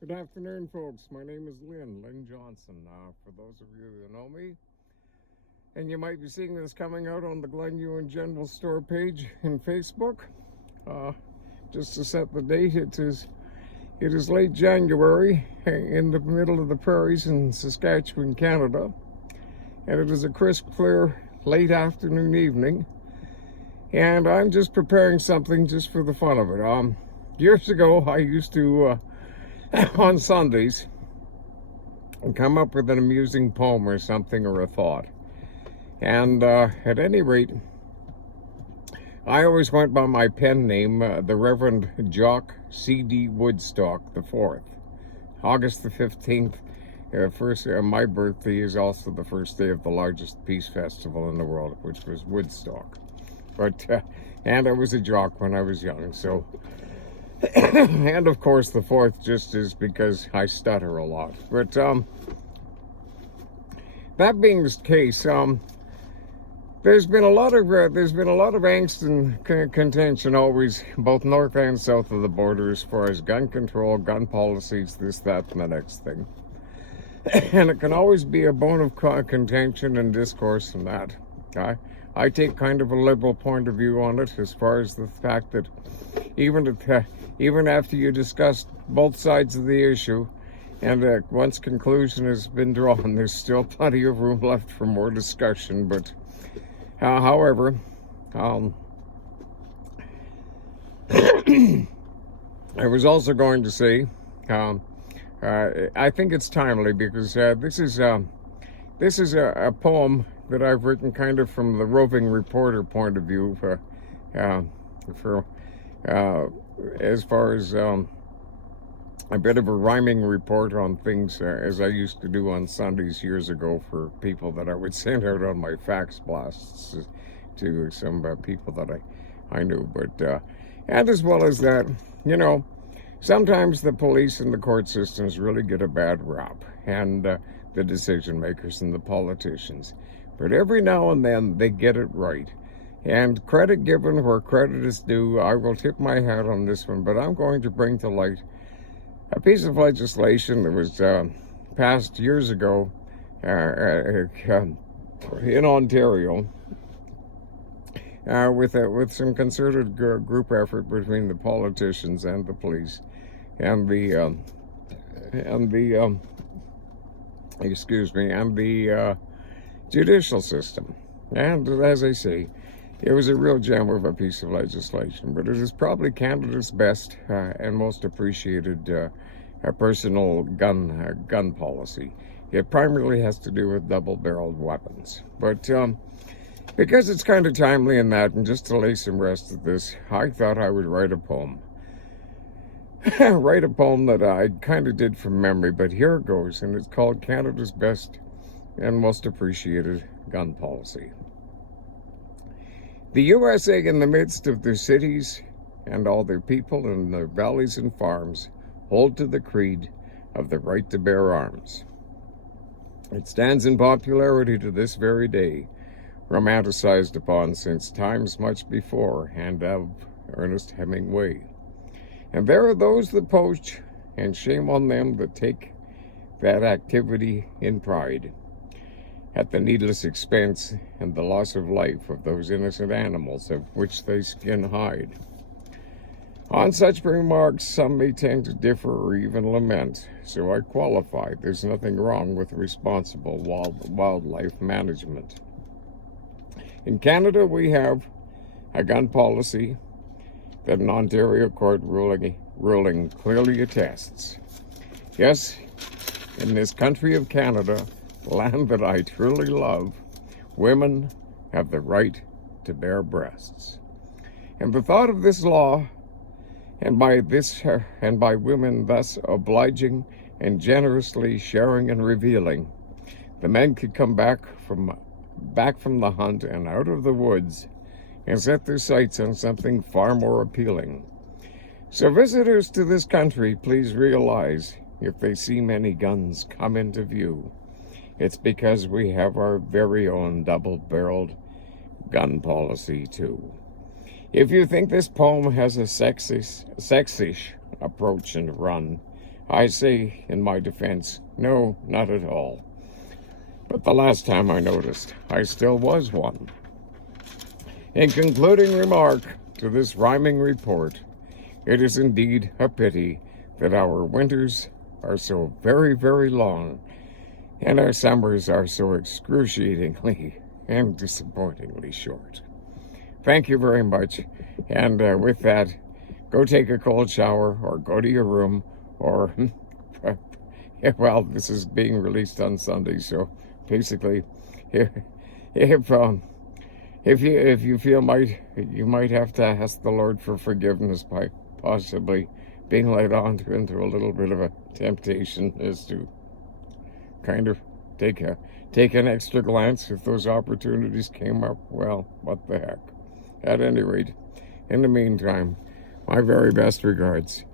Good afternoon, folks. My name is Lynn Johnson. For those of you who know me, and you might be seeing this coming out on the Glen Ewan General Store page in Facebook. Uh, just to set the date, it is late January in the middle of the prairies in Saskatchewan, Canada, and it is a crisp, clear, late afternoon evening. And I'm just preparing something just for the fun of it. Years ago, I used to on Sundays and come up with an amusing poem or something or a thought. And at any rate, I always went by my pen name, the Reverend Jock C.D. Woodstock IV. August the 15th, my birthday is also the first day of the largest peace festival in the world, which was Woodstock. And I was a jock when I was young, so... and of course the fourth just is because I stutter a lot. But that being the case, there's been a lot of angst and contention always, both north and south of the border, as far as gun control, gun policies, this, that, and the next thing. And it can always be a bone of contention and discourse and that. I take kind of a liberal point of view on it, as far as the fact that even after you discuss both sides of the issue, and once conclusion has been drawn, there's still plenty of room left for more discussion. But however, I was also going to say, I think it's timely because this is a poem that I've written kind of from the roving reporter point of view, as far as a bit of a rhyming report on things, as I used to do on Sundays years ago for people that I would send out on my fax blasts to some people that I knew. But and as well as that, sometimes the police and the court systems really get a bad rap, and the decision makers and the politicians. But every now and then they get it right. And credit given where credit is due, I will tip my hat on this one, but I'm going to bring to light a piece of legislation that was passed years ago in Ontario with some concerted group effort between the politicians and the police and the judicial system. And as I say, it was a real gem of a piece of legislation, but it is probably Canada's best and most appreciated personal gun policy. It primarily has to do with double-barreled weapons. But because it's kind of timely in that, and just to lay some rest of this, I thought I would write a poem. Write a poem that I kind of did from memory, but here it goes, and it's called Canada's Best and Most Appreciated Gun Policy. The USA, in the midst of their cities and all their people and their valleys and farms, hold to the creed of the right to bear arms. It stands in popularity to this very day, romanticized upon since times much before, hand of Ernest Hemingway. And there are those that poach, and shame on them that take that activity in pride, at the needless expense and the loss of life of those innocent animals of which they skin hide. On such remarks, some may tend to differ or even lament, so I qualify there's nothing wrong with responsible wildlife management. In Canada, we have a gun policy that an Ontario court ruling clearly attests. Yes, in this country of Canada, land that I truly love, women have the right to bear breasts. And the thought of this law, and by women thus obliging and generously sharing and revealing, the men could come back from the hunt and out of the woods and set their sights on something far more appealing. So visitors to this country, please realize, if they see many guns come into view, it's because we have our very own double-barreled gun policy, too. If you think this poem has a sexish approach and run, I say in my defense, no, not at all. But the last time I noticed, I still was one. In concluding remark to this rhyming report, it is indeed a pity that our winters are so very, very long, and our summers are so excruciatingly and disappointingly short. Thank you very much, and with that, go take a cold shower, or go to your room, or, well, this is being released on Sunday, so basically, if you feel you might have to ask the Lord for forgiveness by possibly being led on into a little bit of a temptation as to kind of take an extra glance if those opportunities came up. Well, what the heck. At any rate, in the meantime, my very best regards.